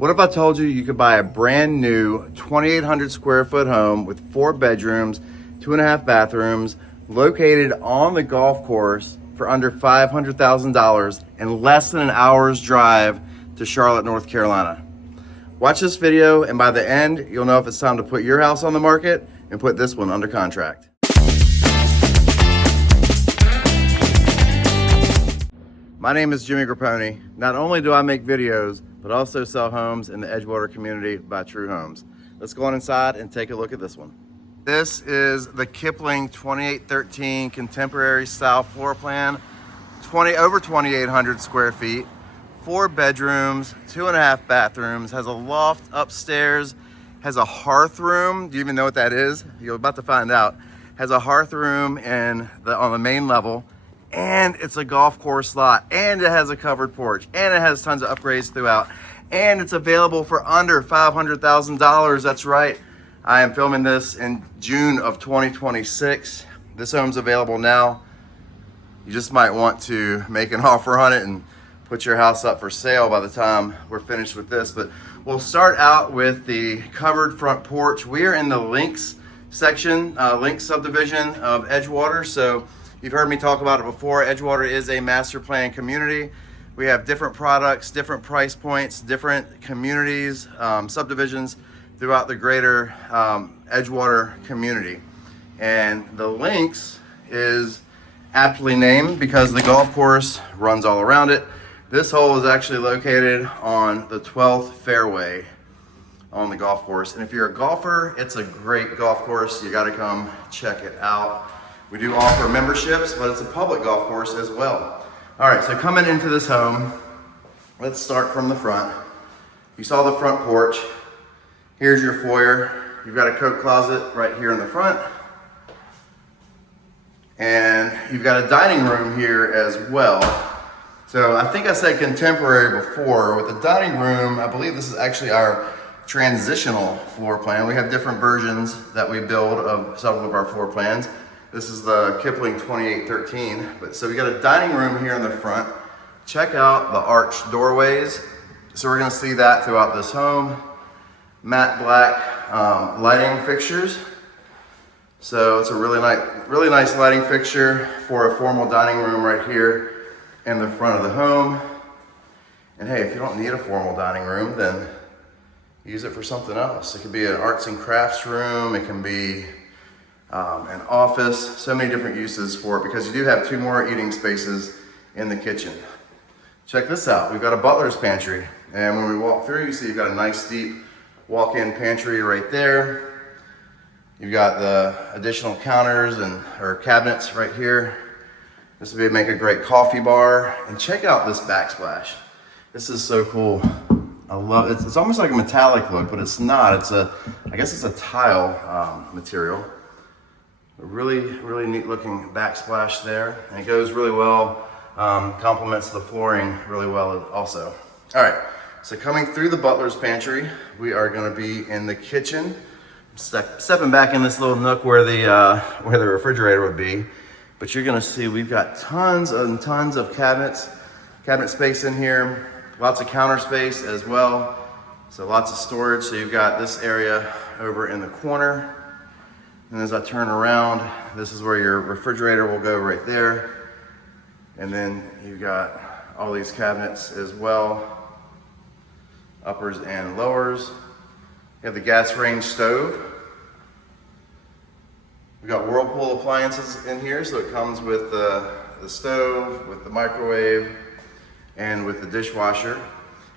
What if I told you you could buy a brand new 2,800 square foot home with 4 bedrooms, 2.5 bathrooms, located on the golf course for under $500,000 and less than an hour's drive to Charlotte, North Carolina? Watch this video, and by the end, you'll know if it's time to put your house on the market and put this one under contract. My name is Jimmy Grappone. Not only do I make videos, but also sell homes in the Edgewater community by True Homes. Let's go on inside and take a look at this one. This is the Kipling 2813 contemporary style floor plan, over 2,800 square feet, 4 bedrooms, 2.5 bathrooms, has a loft upstairs, has a hearth room. Do you even know what that is? You're about to find out. Has a hearth room on the main level, and it's a golf course lot, and it has a covered porch, and it has tons of upgrades throughout, and it's available for under $500,000. That's right. I am filming this in June of 2026. This home's available now. You just might want to make an offer on it and put your house up for sale by the time we're finished with this. But we'll start out with the covered front porch. We are in the Links section, Links subdivision of Edgewater. So you've heard me talk about it before. Edgewater is a master plan community. We have different products, different price points, different communities, subdivisions throughout the greater Edgewater community. And the Links is aptly named because the golf course runs all around it. This hole is actually located on the 12th fairway on the golf course. And if you're a golfer, it's a great golf course. You gotta come check it out. We do offer memberships, but it's a public golf course as well. All right, so coming into this home, let's start from the front. You saw the front porch. Here's your foyer. You've got a coat closet right here in the front. And you've got a dining room here as well. So I think I said contemporary before. With the dining room, I believe this is actually our transitional floor plan. We have different versions that we build of several of our floor plans. This is the Kipling 2813. So we got a dining room here in the front. Check out the arched doorways. So we're gonna see that throughout this home. Matte black lighting fixtures. So it's a really nice lighting fixture for a formal dining room right here in the front of the home. And hey, if you don't need a formal dining room, then use it for something else. It could be an arts and crafts room. It can be an office. So many different uses for it, because you do have 2 more eating spaces in the kitchen. Check this out. We've got a butler's pantry. And when we walk through, you see you've got a nice deep walk-in pantry right there. You've got the additional counters or cabinets right here. This would make a great coffee bar. And check out this backsplash. This is so cool. I love it. It's almost like a metallic look, but it's not. I guess it's a tile material. A really neat looking backsplash there. And it goes really well, complements the flooring really well also. All right, so coming through the butler's pantry, we are gonna be in the kitchen. Stepping back in this little nook where the refrigerator would be. But you're gonna see we've got tons and tons of cabinet space in here, lots of counter space as well. So lots of storage. So you've got this area over in the corner. And as I turn around, this is where your refrigerator will go right there. And then you've got all these cabinets as well, uppers and lowers. You have the gas range stove. We've got Whirlpool appliances in here, so it comes with the stove, with the microwave, and with the dishwasher.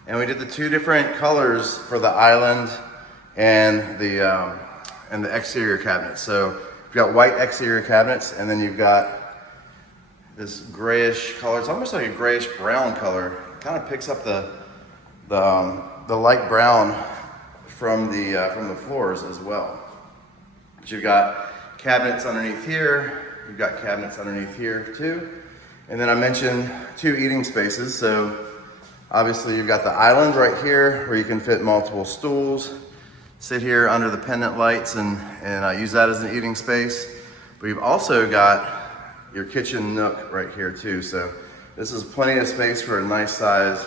And we did the 2 different colors for the island and the exterior cabinets. So you've got white exterior cabinets, and then you've got this grayish color. It's almost like a grayish brown color. It kind of picks up the light brown from the floors as well. But you've got cabinets underneath here. You've got cabinets underneath here too. And then I mentioned 2 eating spaces. So obviously you've got the island right here where you can fit multiple stools, sit here under the pendant lights and use that as an eating space. But you've also got your kitchen nook right here too. So this is plenty of space for a nice size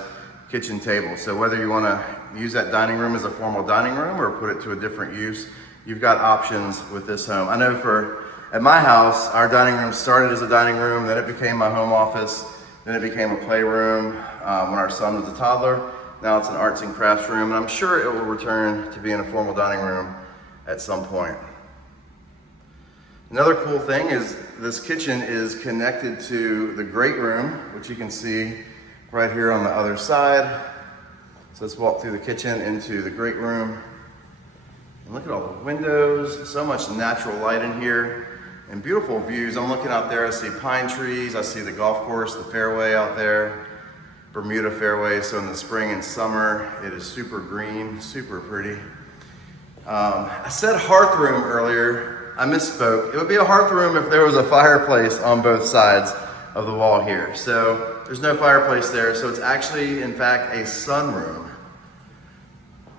kitchen table. So whether you want to use that dining room as a formal dining room or put it to a different use, you've got options with this home. I know at my house, our dining room started as a dining room, then it became my home office, then it became a playroom when our son was a toddler. Now it's an arts and crafts room, and I'm sure it will return to being a formal dining room at some point. Another cool thing is this kitchen is connected to the great room, which you can see right here on the other side. So let's walk through the kitchen into the great room. And look at all the windows, so much natural light in here and beautiful views. I'm looking out there, I see pine trees, I see the golf course, the fairway out there, Bermuda fairway. So in the spring and summer, it is super green, super pretty. I said hearth room earlier. I misspoke. It would be a hearth room if there was a fireplace on both sides of the wall here. So there's no fireplace there. So it's actually, in fact, a sunroom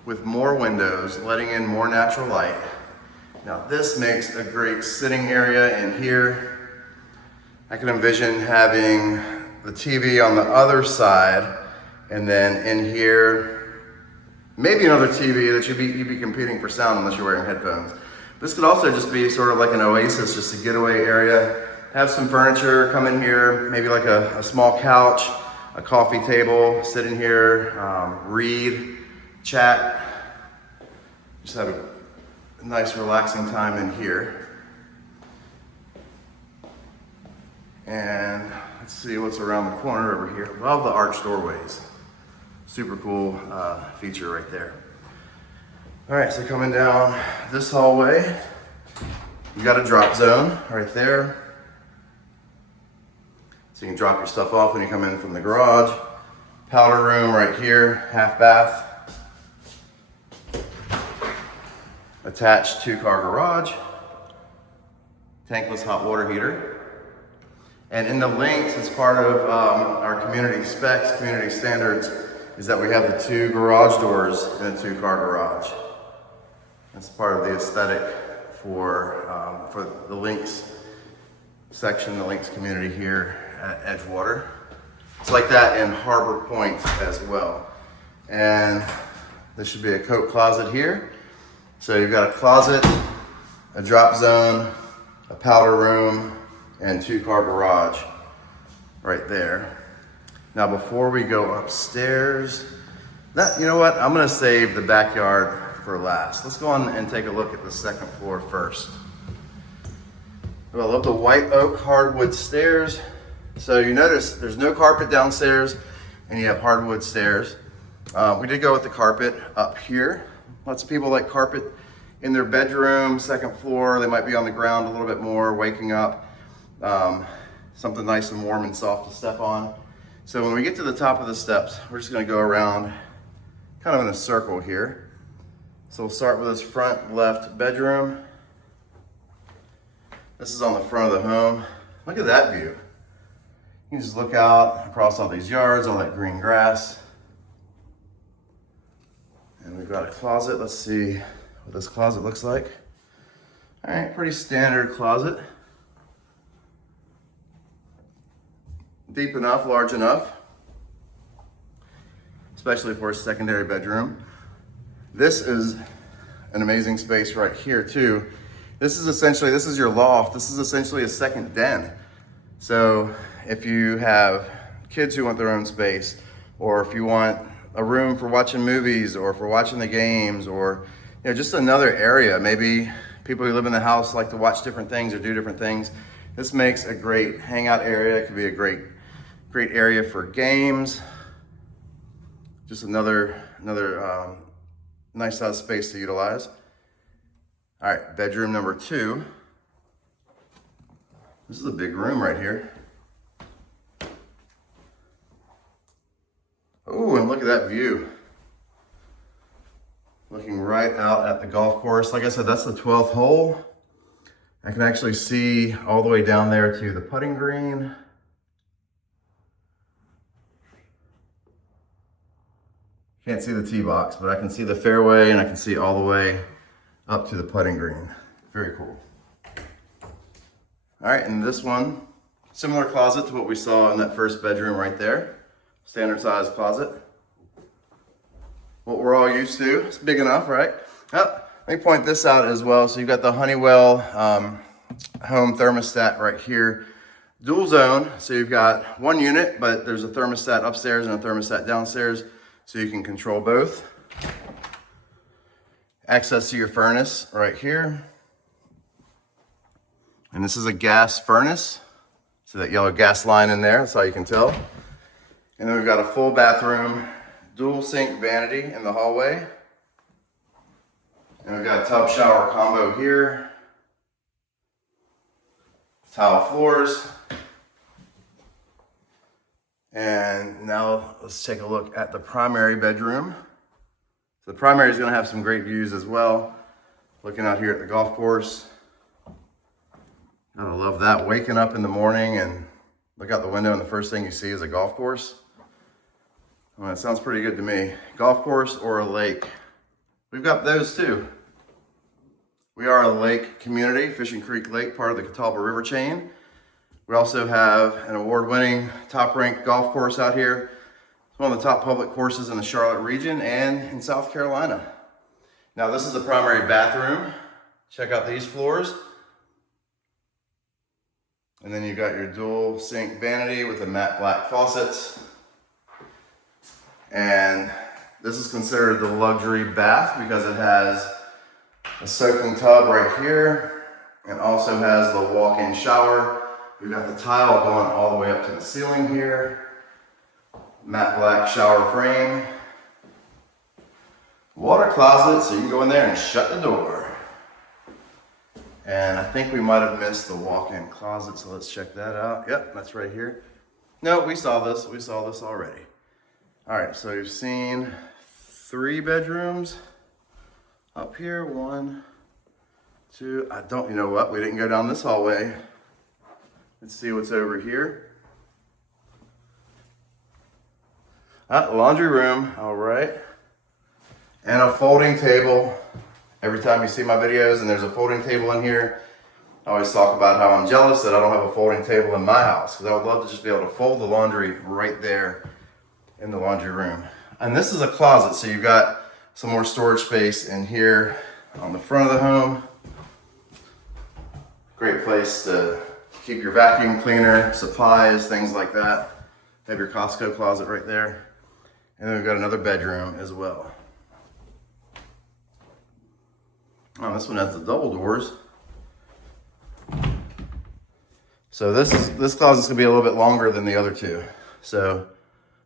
with more windows, letting in more natural light. Now this makes a great sitting area in here. I can envision having the TV on the other side, and then in here, maybe another TV that you'd be competing for sound unless you're wearing headphones. This could also just be sort of like an oasis, just a getaway area. Have some furniture, come in here, maybe like a small couch, a coffee table, sit in here, read, chat. Just have a nice relaxing time in here. And let's see what's around the corner over here. Love the arched doorways. Super cool feature right there. All right, so coming down this hallway, you got a drop zone right there. So you can drop your stuff off when you come in from the garage. Powder room right here, half bath. Attached 2-car garage. Tankless hot water heater. And in the links, as part of our community specs, community standards, is that we have the 2 garage doors in a 2-car garage. That's part of the aesthetic for the links section, the links community here at Edgewater. It's like that in Harbor Point as well. And there should be a coat closet here. So you've got a closet, a drop zone, a powder room, and 2-car garage right there. Now before we go upstairs, you know what? I'm gonna save the backyard for last. Let's go on and take a look at the second floor first. I love the white oak hardwood stairs. So you notice there's no carpet downstairs and you have hardwood stairs. We did go with the carpet up here. Lots of people like carpet in their bedroom, second floor. They might be on the ground a little bit more, waking up. Something nice and warm and soft to step on. So when we get to the top of the steps, we're just gonna go around kind of in a circle here. So we'll start with this front left bedroom. This is on the front of the home. Look at that view. You can just look out across all these yards, all that green grass. And we've got a closet. Let's see what this closet looks like. All right, pretty standard closet. Deep enough, large enough, especially for a secondary bedroom. This is an amazing space right here too. This is your loft. This is essentially a second den. So if you have kids who want their own space, or if you want a room for watching movies or for watching the games, or just another area, maybe people who live in the house like to watch different things or do different things. This makes a great hangout area. It could be a great area for games. Just another nice size space to utilize. All right, bedroom number 2. This is a big room right here. Oh, and look at that view. Looking right out at the golf course. Like I said, that's the 12th hole. I can actually see all the way down there to the putting green. Can't see the tee box, but I can see the fairway and I can see all the way up to the putting green. Very cool. All right, and this one, similar closet to what we saw in that first bedroom right there. Standard size closet. what we're all used to. It's big enough, right? Oh, let me point this out as well. So you've got the Honeywell home thermostat right here. Dual zone, so you've got one unit, but there's a thermostat upstairs and a thermostat downstairs, so you can control both. Access to your furnace right here. And this is a gas furnace. So that yellow gas line in there, that's how you can tell. And then we've got a full bathroom, dual sink vanity in the hallway. And we've got a tub shower combo here. Tile floors. And now let's take a look at the primary bedroom. So the primary is going to have some great views as well. Looking out here at the golf course. Gotta love that, waking up in the morning and look out the window and the first thing you see is a golf course. Well, that sounds pretty good to me. Golf course or a lake. We've got those too. We are a lake community, Fishing Creek Lake, part of the Catawba River chain. We also have an award-winning, top-ranked golf course out here. It's one of the top public courses in the Charlotte region and in South Carolina. Now this is the primary bathroom. Check out these floors. And then you've got your dual sink vanity with the matte black faucets. And this is considered the luxury bath because it has a soaking tub right here and also has the walk-in shower. We've got the tile going all the way up to the ceiling here. Matte black shower frame. Water closet, so you can go in there and shut the door. And I think we might have missed the walk-in closet, so let's check that out. Yep, that's right here. No, we saw this already. All right, so you've seen 3 bedrooms up here. 1, 2, you know what? We didn't go down this hallway. Let's see what's over here. Laundry room, all right. And a folding table. Every time you see my videos and there's a folding table in here, I always talk about how I'm jealous that I don't have a folding table in my house because I would love to just be able to fold the laundry right there in the laundry room. And this is a closet, so you've got some more storage space in here on the front of the home. Great place to keep your vacuum cleaner, supplies, things like that. Have your Costco closet right there. And then we've got another bedroom as well. Oh, this one has the double doors. So this closet's gonna be a little bit longer than the other two. So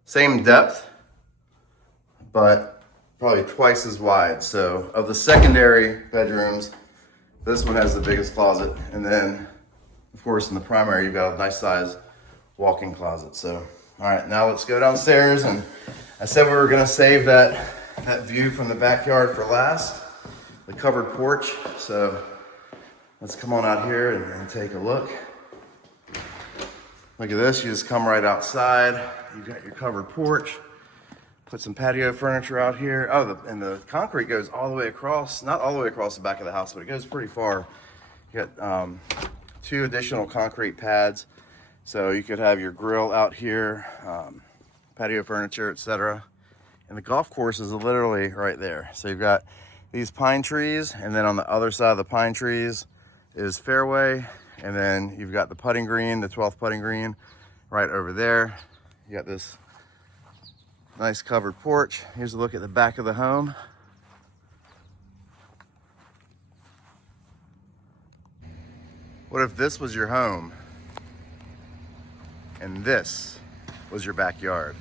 same depth, but probably twice as wide. So of the secondary bedrooms, this one has the biggest closet. And then of course in the primary, you've got a nice size walk-in closet. So, all right, now let's go downstairs. And I said we were gonna save that view from the backyard for last. The covered porch. So let's come on out here and take a look. Look at this, you just come right outside. You've got your covered porch. Put some patio furniture out here. Oh, and the concrete goes all the way across, not all the way across the back of the house, but it goes pretty far. You got 2 additional concrete pads. So you could have your grill out here, patio furniture, etc. And the golf course is literally right there. So you've got these pine trees, and then on the other side of the pine trees is fairway, and then you've got the putting green, the 12th putting green right over there. You got this nice covered porch. Here's a look at the back of the home. What if this was your home and this was your backyard?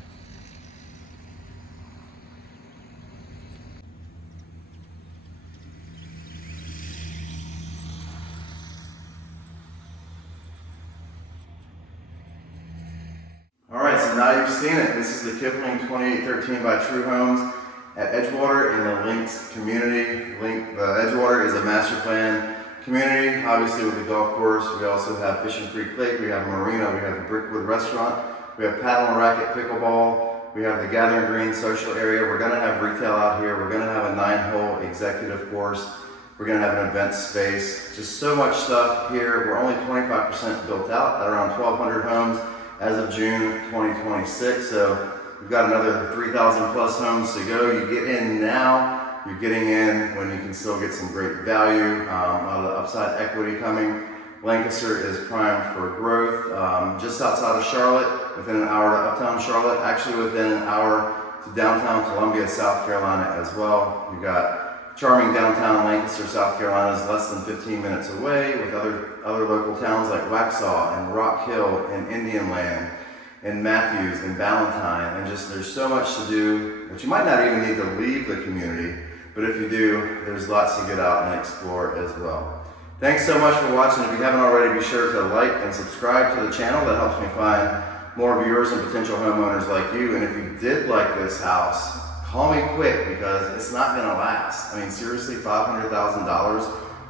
Now you've seen it. This is the Kipling 2813 by True Homes at Edgewater in the Links community. Edgewater is a master plan community, obviously with the golf course. We also have Fishing Creek Lake, we have a marina, we have the Brickwood restaurant, we have paddle and racket pickleball, we have the Gathering Green social area. We're going to have retail out here. We're going to have a 9-hole executive course. We're going to have an event space. Just so much stuff here. We're only 25% built out at around 1,200 homes as of June 2026. So We've got another 3,000 plus homes to go. You get in now, you're getting in when you can still get some great value, a lot of the upside equity coming. Lancaster is primed for growth, just outside of Charlotte, within an hour to uptown Charlotte, actually within an hour to downtown Columbia, South Carolina as well. You've got charming downtown Lancaster, South Carolina is less than 15 minutes away, with other local towns like Waxhaw and Rock Hill and Indian Land and Matthews and Ballantyne, and just there's so much to do that you might not even need to leave the community, but if you do, there's lots to get out and explore as well. Thanks so much for watching. If you haven't already, be sure to like and subscribe to the channel. That helps me find more viewers and potential homeowners like you. And if you did like this house, call me quick because it's not gonna last. I mean, seriously, $500,000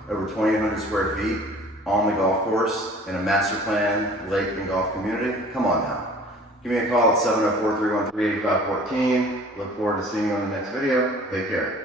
over 2,800 square feet on the golf course in a master plan lake and golf community. Come on now. Give me a call at 704-313-8514. Look forward to seeing you on the next video. Take care.